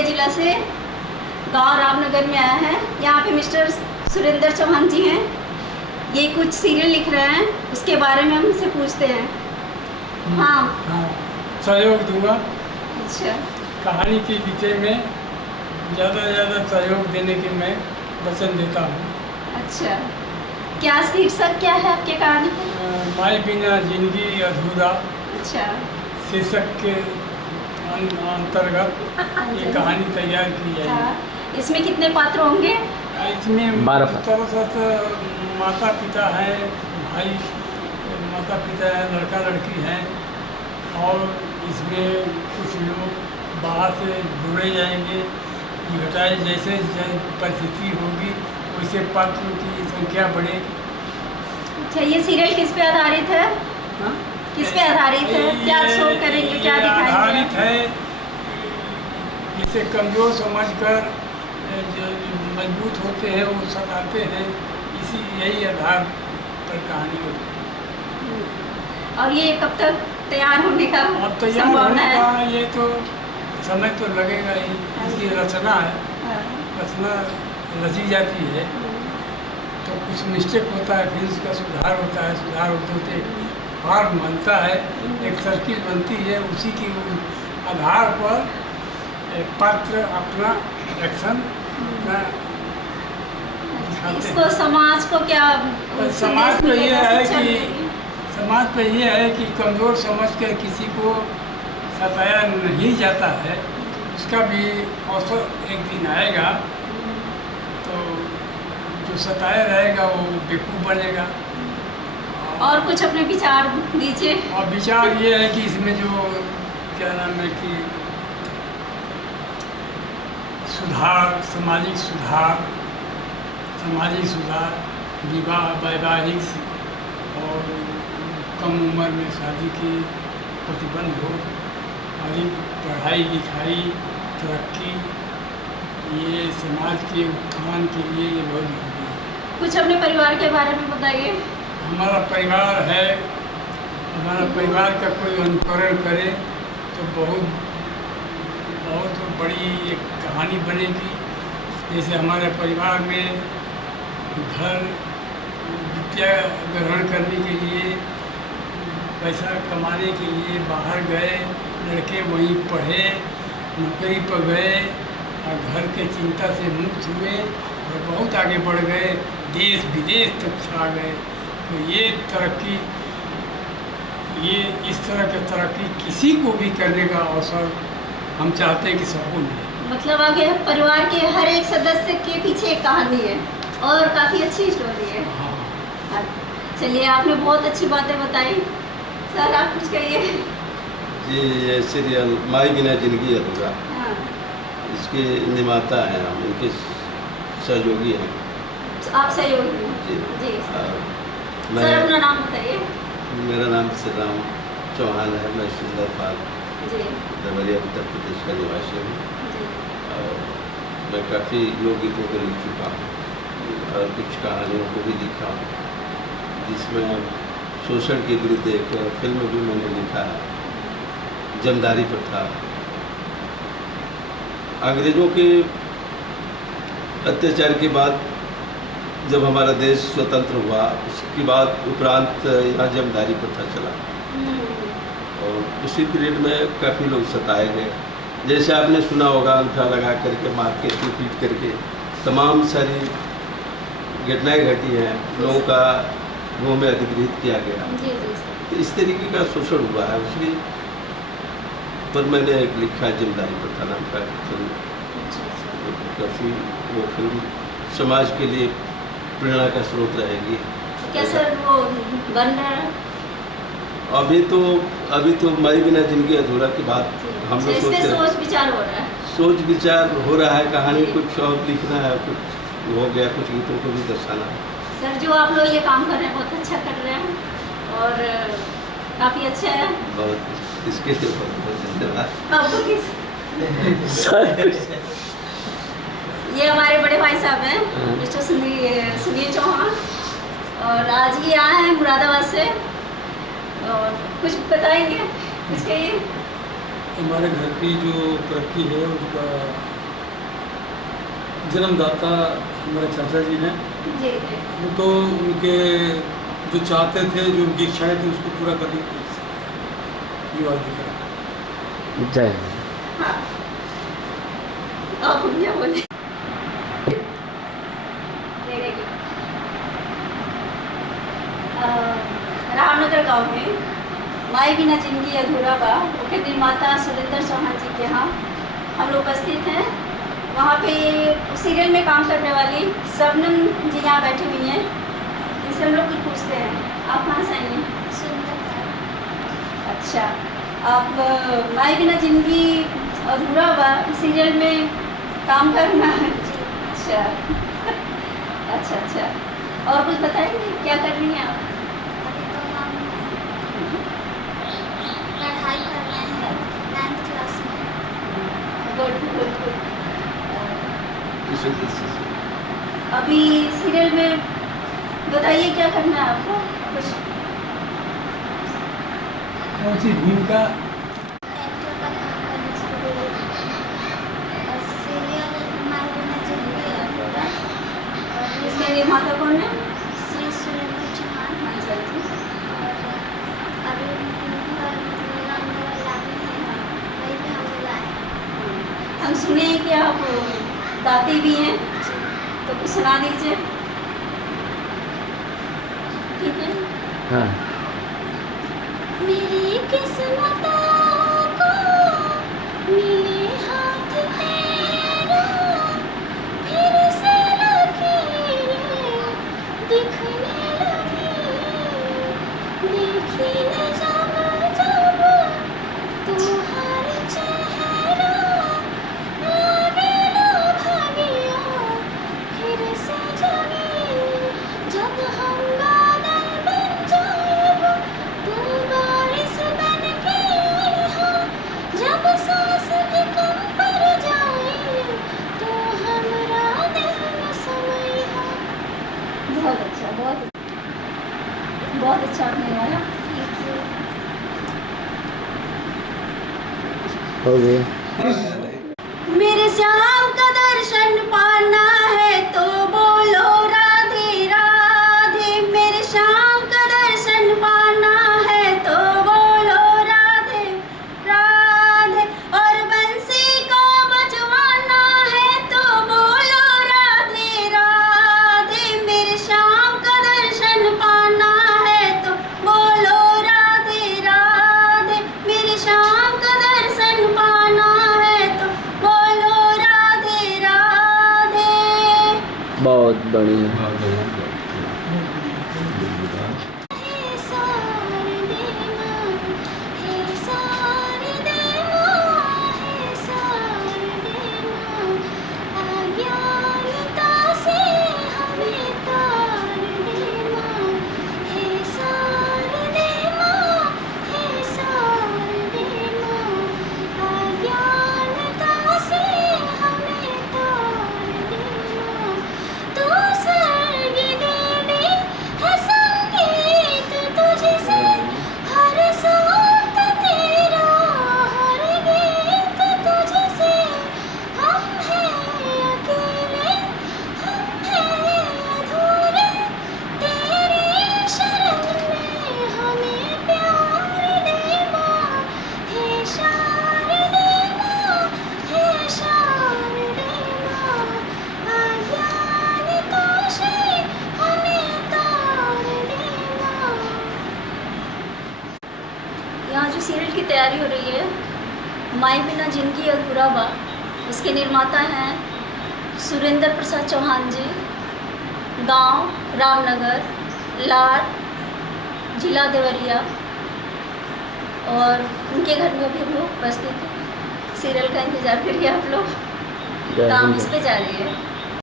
खगड़िया जिला से गांव रामनगर में आया है। यहाँ पे मिस्टर सुरेंद्र चौहान जी हैं। ये कुछ सीरियल लिख रहे हैं, उसके बारे में हम उनसे पूछते हैं। हाँ सहयोग दूंगा। अच्छा, कहानी के विषय में ज़्यादा से ज़्यादा सहयोग देने की मैं वचन देता हूँ। अच्छा, क्या शीर्षक क्या है आपके कहानी का? माई बिना जिंदगी अधूरा अच्छा, शीर्षक के अंतर्गत ये कहानी तैयार की जाएगी। हाँ, इसमें कितने पात्र होंगे? इसमें 12 तरह से माता पिता है, भाई माता पिता है, लड़का लड़की हैं, और इसमें कुछ लोग बाहर से जुड़े जाएंगे। घटाए जैसे परिस्थिति होगी वैसे पात्रों की संख्या बढ़ेगी। अच्छा, ये सीरियल किस पे आधारित है? हाँ? किस पे आधारित है? क्या शो करेंगे, क्या ये दिखाएंगे? आधारित है जिसे कमज़ोर समझकर जो मजबूत होते हैं वो सताते हैं, यही आधार पर कहानी होती है। और ये कब तक तैयार होने का अब तैयार संभावना होने है? का ये तो समय तो लगेगा ही। इसकी रचना है, हाँ। रचना रची जाती है तो कुछ मिस्टेक होता है, फिर उसका सुधार होता है, सुधार होते होते फॉर्म बनता है, एक सर्किल बनती है। उसी के आधार पर एक पात्र अपना एक्शन दिखाते इसको हैं। समाज को क्या समाज संदेश पे ये मिलेगा, है शिक्षा कि मिलेगी? समाज पे ये है कि कमज़ोर समझकर किसी को सताया नहीं जाता है। उसका भी अवसर एक दिन आएगा तो जो सताया रहेगा वो बेवकूफ़ बनेगा। और कुछ अपने विचार दीजिए। और विचार ये है कि इसमें जो क्या नाम है कि सुधार, सामाजिक सुधार, विवाह, वैवाहिक और कम उम्र में शादी की प्रतिबंध हो, और पढ़ाई लिखाई, तरक्की, ये समाज के उत्थान के लिए ये बहुत जरूरी है। कुछ अपने परिवार के बारे में बताइए। हमारा परिवार है, हमारा परिवार का कोई अनुकरण करे तो बहुत बड़ी एक कहानी बनेगी। जैसे हमारे परिवार में घर विद्या ग्रहण करने के लिए, पैसा कमाने के लिए बाहर गए लड़के, वहीं पढ़े, नौकरी पर गए और घर के चिंता से मुक्त हुए और बहुत आगे बढ़ गए, देश विदेश तक छा गए। तो ये तरक्की, ये इस तरह की तरक्की किसी को भी करने का अवसर हम चाहते हैं कि सबको मिले। मतलब आगे परिवार के हर एक सदस्य के पीछे एक कहानी है और काफ़ी अच्छी स्टोरी है। हाँ, चलिए, आपने बहुत अच्छी बातें बताई। सर, आप कुछ कहिए। जी, ये सीरियल माई बिना जिंदगी अधूरा, हाँ, इसके निर्माता हैं हम, इनके सहयोगी हैं। आप सहयोगी हैं। जी। जी मैं सर, अपना नाम बताइए। मेरा नाम श्री राम चौहान है। मैं सुंदरपाल जी देवरिया उत्तर प्रदेश का निवासी हूँ जी और मैं काफ़ी लोकगीतों को लिख चुका हूँ और कुछ कहानियों को भी लिखा हूँ, जिसमें शोषण के विरुद्ध एक फिल्म भी मैंने लिखा है, जमदारी प्रथा। अंग्रेज़ों के अत्याचार के बाद जब हमारा देश स्वतंत्र हुआ, उसके बाद उपरांत यहाँ जमदारी प्रथा चला और उसी पीरियड में काफ़ी लोग सताए गए। जैसे आपने सुना होगा, अंगूठा लगा करके, मार के, पीट करके तमाम सारी घटनाएं घटी हैं, लोगों का मुँह में अधिकृत किया गया। जी जी सर। तो इस तरीके का शोषण हुआ है, उसलिए पर मैंने एक लिखा जमदारी प्रथा नाम का फिल्म। अच्छा, अच्छा। काफ़ी वो फिल्म समाज के लिए प्रेरणा का स्रोत रहेगी। क्या सर वो बन रहा है? अभी तो माई बिना जिंदगी अधूरा की बात हम लोग इस सोच पे रहे हैं। सोच विचार हो रहा है। सोच विचार हो रहा है, कहानी जी। कुछ और लिखना है, कुछ हो गया, कुछ गीतों को भी दर्शाना है। सर, जो आप लोग ये काम कर रहे हैं बहुत अच्छा कर रहे हैं और काफ़ी अच्छा है। बहुत इसके लिए बहुत बहुत धन्यवाद। आपको किस ये हमारे बड़े भाई साहब हैं, मिस्टर सुनील चौहान, और आज ये आए हैं मुरादाबाद से। और कुछ बताएंगे, कुछ कहिए। हमारे घर की जो तरक्की है उसका जन्मदाता हमारे चाचा जी हैं। जी जी। वो तो उनके जो चाहते थे, जो उनकी इच्छाएं थी, उसको पूरा करने की युवा दिखा। जय हाँ, आप क्या बोले? रामनगर गांव में माई बिना जिंदगी अधूरा बा के निर्माता सुरेंद्र चौहान जी के यहाँ हम लोग उपस्थित हैं। वहाँ पे सीरियल में काम करने वाली शबनम जी यहाँ बैठी हुई हैं। इनसे हम लोग कुछ पूछते हैं। आप कहाँ से आई हैं? अच्छा, आप माई बिना जिंदगी अधूरा बा सीरियल में काम करना है? अच्छा अच्छा अच्छा। और कुछ बताएंगे क्या कर रही हैं आप? अभी तो हम पढ़ाई कर रहे हैं 9th क्लास में। Good good good. अभी सीरियल में बताइए क्या करना है आपको? कुछ कौन सी भूमिका? एक्टर का काम करने से और सीरियल माई बिना जिंदगी अधूरा और इसके निर्माता कौन है? श्री सुरेंद्र चौहान। अच्छा जी। और अभी उनकी घर रामनगर लागी है, वहीं पे हम लोग आए हैं। हम सुने हैं कि आप गाती भी हैं, तो कुछ सुना दीजिए। ठीक है। हाँ। मेरी किस्मतों को मिले हाथ तेरा, फिर से लकीरें दिखने लगी, देखी न जब जब तुम्हारा चेहरा, लागे ना भागिया फिर से जगी, जब हम बादल बन जाए तू बारिश बन के आई हो, जब सांस भी कम पड़ जाए तो हमरा दिल में समय हो। बहुत अच्छा, बहुत अच्छा आपने गाया। हो गए। मेरे श्याम का दर्शन पाना है तो बोलो राधे राधे। मेरे श्याम का दर्शन पाना है तो बोलो राधे राधे। और बंसी को बजवाना है तो बोलो राधे राधे। मेरे श्याम का दर्शन पाना है तो बोलो राधे राधे। मेरे श्याम का दर्शन पाना है तो बोलो राधे राधे। बहुत बढ़िया। हे शारदे माँ, हे शारदे माँ, हे शारदे माँ, अज्ञानता से हमें तार दे माँ। हे शारदे माँ, हे शारदे माँ, अज्ञानता से हमें तार दे माँ। तू स्वर्ग देवी है, संगीत तुझसे हर सांत तेरा, हर गीत तुझसे। हम हैं अकेले, हम हैं अधूरे, तेरी शरण में हमें प्यार दे माँ। हे शारदे माँ, हे शारदे माँ, अज्ञानता से हमें तार दे माँ। यहाँ जो सीरियल की तैयारी हो रही है माई बिना जिंदगी अधूरा बा, उसके निर्माता हैं सुरेंद्र प्रसाद चौहान जी। गांव रामनगर, लाड, जिला देवरिया। और उनके घर में अभी हम लोग उपस्थित हैं। सीरियल का इंतज़ार करिए आप लोग, काम इस पे जारी है।